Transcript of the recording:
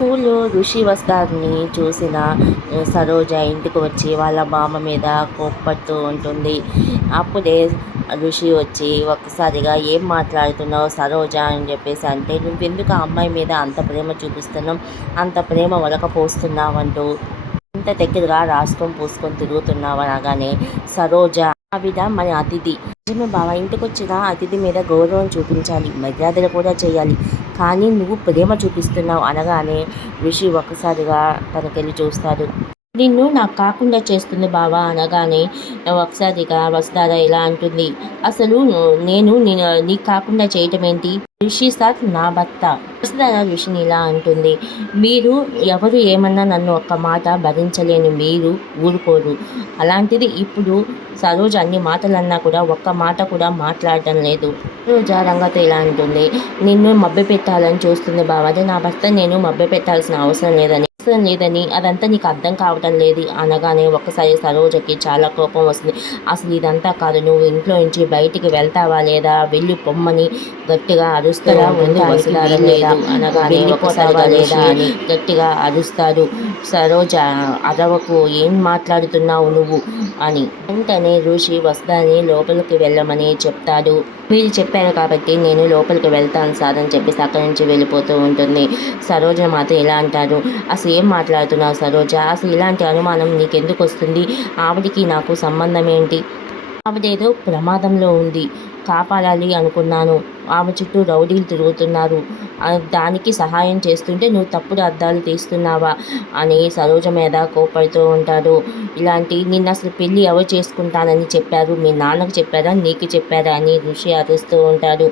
స్కూల్లో ఋషి వస్తారని చూసిన సరోజ ఇంటికి వచ్చి వాళ్ళ మామ మీద కోప్పడుతూ ఉంటుంది. అప్పుడే ఋషి వచ్చి ఒక్కసారిగా ఏం మాట్లాడుతున్నావు సరోజ? అని చెప్పేసి అంటే నువ్వెందుకు ఆ అమ్మాయి మీద అంత ప్రేమ చూపిస్తున్నావు? అంత ప్రేమ వలకపోస్తున్నావు అంటూ ఇంత దగ్గరగా రాసుకొని పూసుకొని తిరుగుతున్నావు? అనగానే సరోజ ఆవిడ మన అతిథి. నిజమే బావ ఇంటికి వచ్చిన అతిథి మీద గౌరవం చూపించాలి మర్యాదలు కూడా చేయాలి. కానీ నువ్వు ప్రేమ చూపిస్తున్నావు అనగానే ఋషి ఒక్కసారిగా తనకెళ్ళి చూస్తాడు. నిన్ను నాకు కాకుండా చేస్తుంది బావా అనగానే ఒకసారిగా వస్తారా ఇలా అంటుంది. అసలు నేను నీకు కాకుండా చేయటం ఏంటి? ఋషి సార్ నా భర్త. వస్తారా ఋషిని ఇలా అంటుంది. మీరు ఎవరు ఏమన్నా నన్ను ఒక్క మాట భరించలేని మీరు ఊరుకోరు. అలాంటిది ఇప్పుడు సరోజ అన్ని మాటలన్నా కూడా ఒక్క మాట కూడా మాట్లాడటం లేదు. రోజా రంగతో ఇలా అంటుంది. నిన్ను మభ్య పెట్టాలని చూస్తుంది బావా. అదే నా భర్త నేను మభ్య పెట్టాల్సిన అవసరం లేదని. అవసరం లేదని అదంతా నీకు అర్థం కావటం లేదు. అనగానే ఒక్కసారి సరోజకి చాలా కోపం వస్తుంది. అసలు ఇదంతా కాదు నువ్వు ఇంట్లో నుంచి బయటికి వెళ్తావా లేదా? వెళ్ళి పొమ్మని గట్టిగా అరుస్తారా? ముందు వస్తారా లేదా? అనగానే లేదా? అని గట్టిగా అరుస్తాడు సరోజ అరవకు ఏం మాట్లాడుతున్నావు నువ్వు? అని. వెంటనే ఋషి వస్తాని లోపలికి వెళ్ళమని చెప్తాడు. వీళ్ళు చెప్పారు కాబట్టి నేను లోపలికి వెళ్తాను సార్ అని చెప్పేసి అక్కడి నుంచి వెళ్ళిపోతూ ఉంటుంది. సరోజ మాత్రం ఇలా అంటారు. అసలు ఏం మాట్లాడుతున్నావు సరోజ? అసలు ఇలాంటి అనుమానం నీకెందుకు వస్తుంది? ఆవిడికి నాకు సంబంధం ఏంటి? ఆవిడేదో ప్రమాదంలో ఉంది. కాపాడాలి అనుకున్నాను. ఆమె చుట్టూ రౌడీలు తిరుగుతున్నారు. దానికి సహాయం చేస్తుంటే నువ్వు తప్పుడు అద్దాలు తీస్తున్నావా అని సరోజ మీద కోపడుతూ ఉంటాడు. ఇలాంటి నిన్న అసలు పెళ్ళి ఎవరు చేసుకుంటానని చెప్పారు? మీ నాన్నకు చెప్పారా? నీకు చెప్పారా? అని ఋషి అరుస్తూ ఉంటాడు.